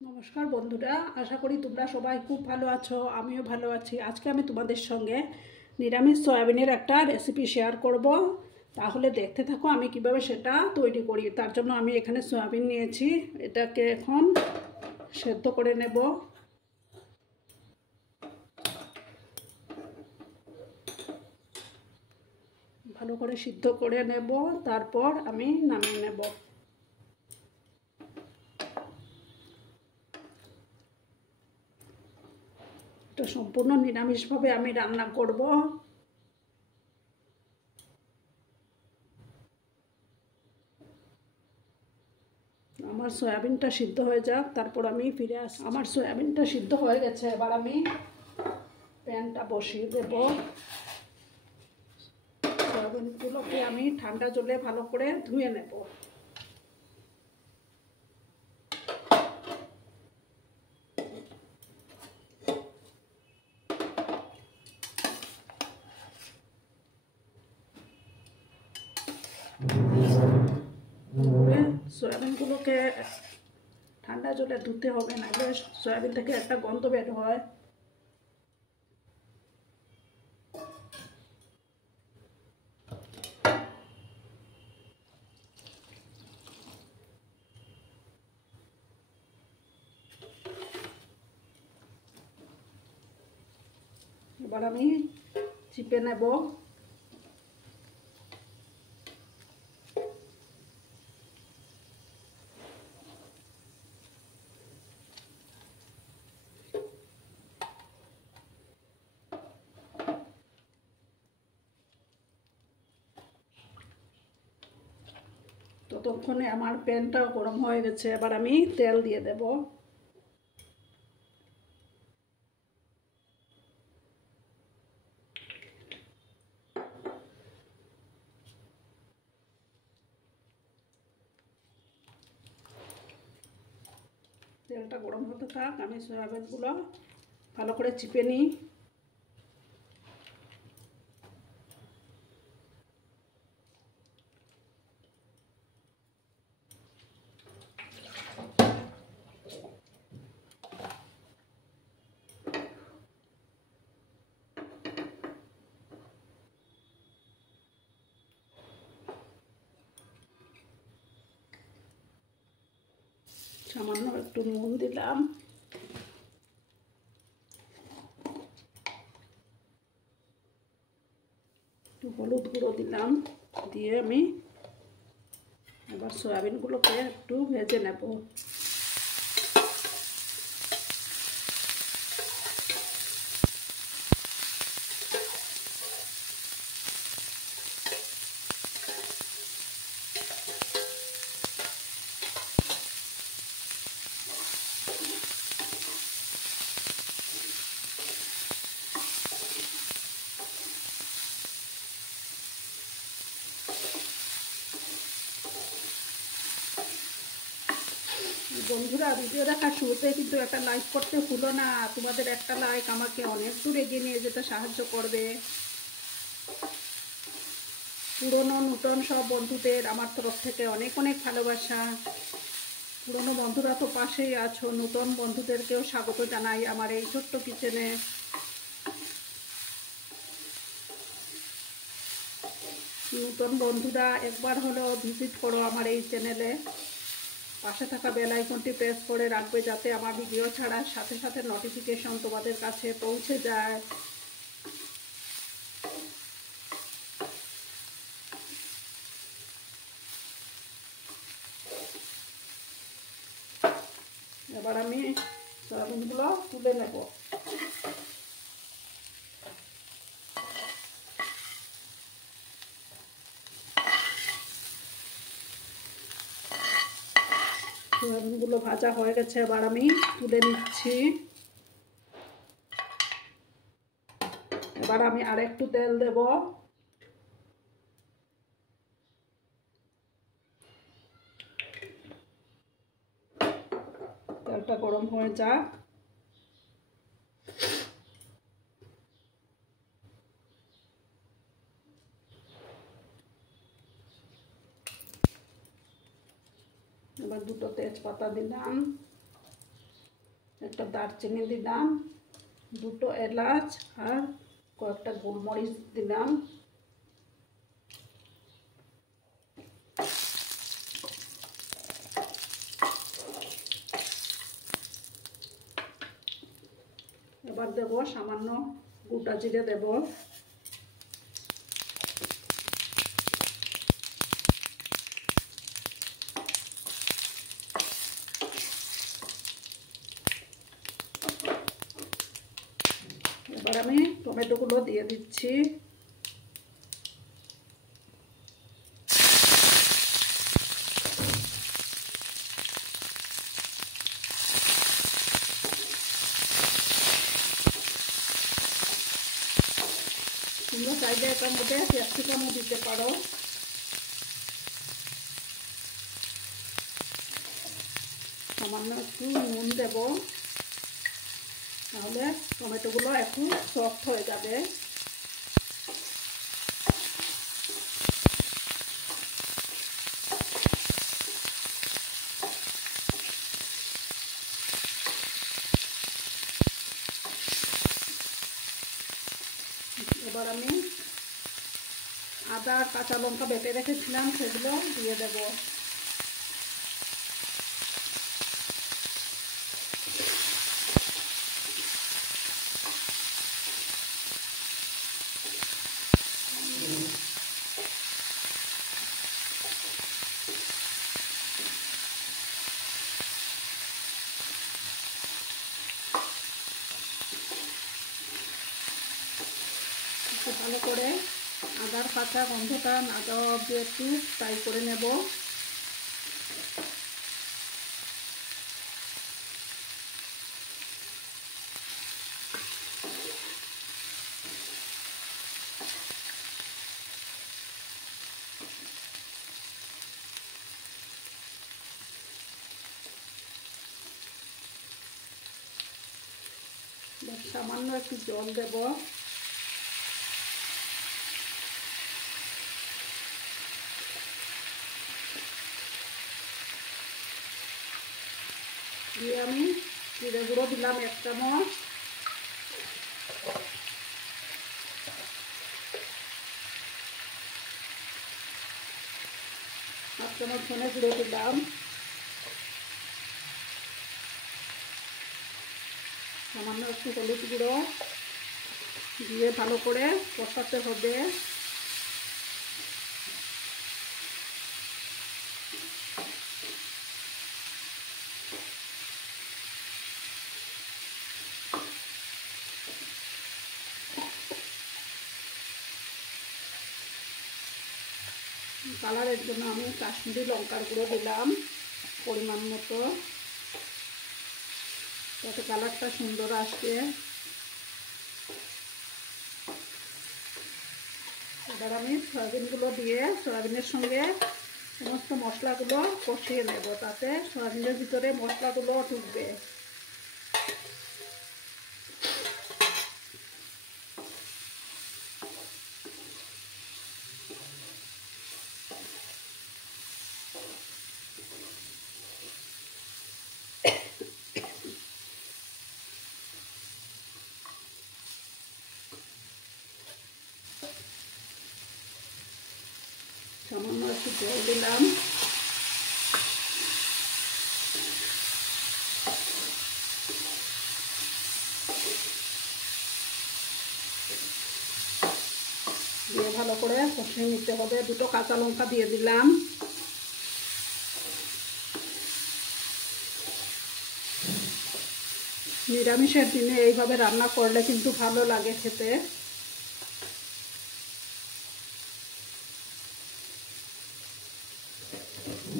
নমস্কার বন্ধুরা, আশা করি তোমরা সবাই খুব ভালো আছো। আমিও ভালো আছি। আজকে আমি তোমাদের সঙ্গে নিরামিষ সয়াবিনের একটা রেসিপি শেয়ার করব। তাহলে দেখতে থাকো আমি কিভাবে সেটা তৈরি করি। তার জন্য আমি এখানে সয়াবিন নিয়েছি, এটাকে এখন সেদ্ধ করে নেব। ভালো করে সিদ্ধ করে নেব, তারপর আমি নামিয়ে নেব। এটা সম্পূর্ণ নিরামিষভাবে আমি রান্না করব। আমার সয়াবিনটা সিদ্ধ হয়ে যাক, তারপর আমি ফিরে আসি। আমার সয়াবিনটা সিদ্ধ হয়ে গেছে, এবার আমি প্যানটা বসিয়ে দেব। সয়াবিনগুলোকে আমি ঠান্ডা জলে ভালো করে ধুয়ে নেব। সয়াবিনগুলোকে ঠান্ডা জলে ধুতে হবে, নাহলে সয়াবিন থেকে একটা গন্ধ বের হয়। এবার আমি চিপে নেব। ততক্ষণে আমার প্যানটা গরম হয়ে গেছে, এবার আমি তেল দিয়ে দেব। তেলটা গরম হতে থাক, আমি সয়াবিনগুলো ভালো করে চিপে নিই। সামান্য একটু নুন দিলাম, একটু হলুদ গুঁড়ো দিলাম, দিয়ে আমি এবার সয়াবিনগুলোকে একটু ভেজে নেব। বন্ধুরা, ভিডিও দেখার শুরুতে কিন্তু একটা লাইক করতে ভুলো না। তোমাদের একটা লাইক আমাকে অনেক দূর এগিয়ে নিয়ে যেতে সাহায্য করবে। পুরনো নতুন সব বন্ধুদের আমার তরফ থেকে অনেক অনেক ভালোবাসা। পুরনো বন্ধুরা তো পাশেই আছো, নতুন বন্ধুদেরকেও স্বাগত জানাই আমার এই ছোট্ট কিচেনে। নতুন বন্ধুরা একবার হলেও ভিজিট করো আমার এই চ্যানেলে। পাশে থাকা বেল আইকনটি প্রেস করে রাখবে, যাতে আমার ভিডিও ছাড়ার সাথে সাথে নোটিফিকেশন তোমাদের কাছে পৌঁছে যায়। এবার আমি সয়াবিনগুলো তুলে নেব। সয়াবিনগুলো ভাজা হয়ে গেছে, এবার আমি তুলে নিচ্ছি। এবার আমি আরেকটু তেল দেব। তেলটা গরম হয়ে যাক। এবার দুটো তেজপাতা দিলাম। একটা দারচিনি দিলাম, দুটো এলাচ আর কয়েকটা গোলমরিচ দিলাম। এবার দেব সামান্য গোটা জিরে দেব। এবার আমি টমেটোগুলো দিয়ে দিচ্ছি। তোমরা চাইলে এটার মধ্যে ক্যাপসিকামও দিতে পারো। সামান্য একটু নুন দেব, তাহলে টমেটোগুলো একটু সফট হয়ে যাবে। এবার আমি আদা আর কাঁচা লঙ্কা বেটে রেখেছিলাম, সেগুলো দিয়ে দেব। ভালো করে আদার কাঁচা গন্ধটা না দেওয়া অবধি একটু ফ্রাই করে নেব। সামান্য একটু জল দেব। দিয়ে আমি জিরে গুঁড়ো দিলাম 1 চামচ, হাফ চামচ ধনে গুঁড়ো দিলাম, সামান্য একটু হলুদ গুঁড়ো দিয়ে ভালো করে কষাতে হবে। কালারের জন্য আমি কাশ্মীরি লঙ্কার গুঁড়ো দিলাম পরিমাণ মতো, যাতে কালারটা সুন্দর আসে। এবার আমি সয়াবিনগুলো দিয়ে সয়াবিনের সঙ্গে সমস্ত মশলাগুলো কষিয়ে নেব, তাতে সয়াবিনের ভিতরে মশলাগুলো ঢুকবে। সামান্য একটু জল দিলাম। দিয়ে ভালো করে কষিয়ে নিতে হবে। দুটো কাঁচা লঙ্কা দিয়ে দিলাম। নিরামিষের দিনে এইভাবে রান্না করলে কিন্তু ভালো লাগে খেতে।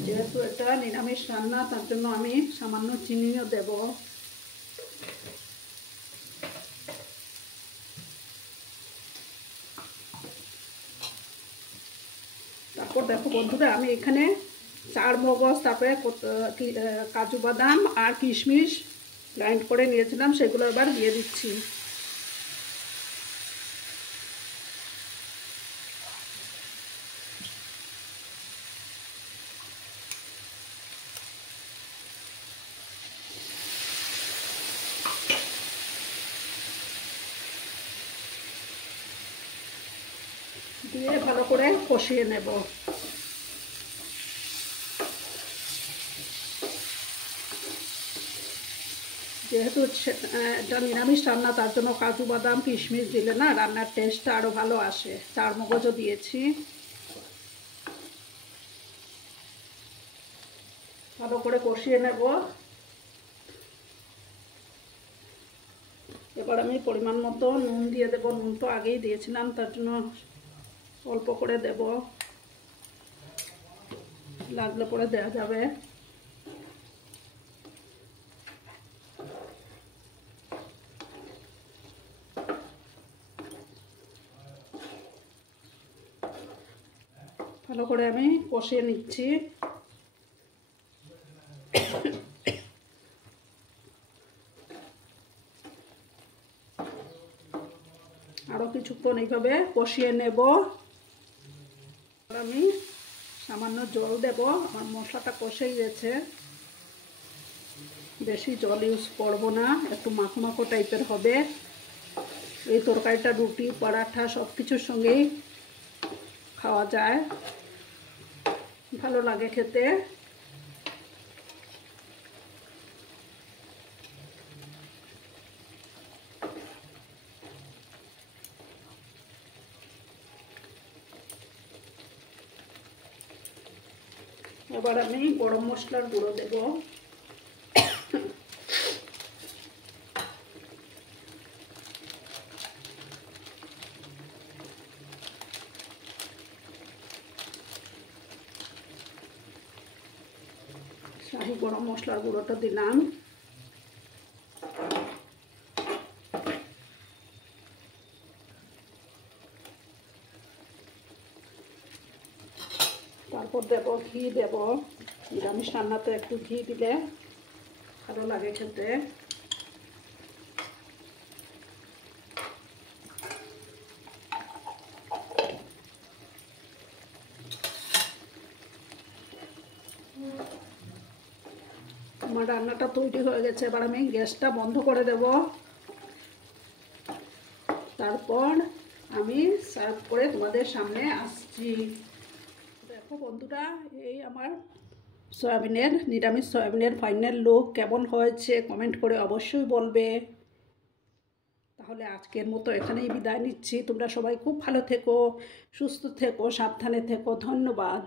যেহেতু এটা নিরামিষ রান্না, তার জন্য আমি সামান্য চিনিও দেব। তারপর দেখো বন্ধুরা, আমি এখানে চার মগজ, তারপরে কাজু বাদাম আর কিশমিশ গ্রাইন্ড করে নিয়েছিলাম, সেগুলো এবার দিয়ে দিচ্ছি। দিয়ে ভালো করে কষিয়ে নেব। যেহেতু এটা নিরামিষ রান্না, তার জন্য কাজু বাদাম কিশমিশ দিলে না রান্নার টেস্টটা আরও ভালো আসে। চার মগজও দিয়েছি। ভালো করে কষিয়ে নেব। এবার আমি পরিমাণ মতো নুন দিয়ে দেবো। নুন তো আগেই দিয়েছিলাম, তার জন্য অল্প করে দেব, লাগলে পরে দেওয়া যাবে। ভালো করে আমি কষিয়ে নিচ্ছি। আরও কিছুক্ষণ এইভাবে কষিয়ে নেব। আমি সামান্য জল দেব। আমার মশলাটা কষেই গেছে, বেশি জল ইউজ করবো না, একটু মাখো মাখো টাইপের হবে। এই তরকারিটা রুটি পরাঠা সব কিছুর সঙ্গেই খাওয়া যায়, ভালো লাগে খেতে। এবার আমি গরম মশলার গুঁড়ো দেব। শাহি গরম মশলার গুঁড়োটা দিলাম। তারপর দেব ঘি দেব। নিরামিষ রান্নাতে একটু ঘি দিলে ভালো লাগে খেতে। আমার রান্নাটা তৈরি হয়ে গেছে। এবার আমি গ্যাসটা বন্ধ করে দেব। তারপর আমি সার্ভ করে তোমাদের সামনে আসছি। দেখো বন্ধুরা, এই আমার নিরামিষ সয়াবিনের ফাইনাল লুক কেমন হয়েছে কমেন্ট করে অবশ্যই বলবে। তাহলে আজকের মতো এখানেই বিদায় নিচ্ছি। তোমরা সবাই খুব ভালো থেকো, সুস্থ থেকো, সাবধানে থেকো। ধন্যবাদ।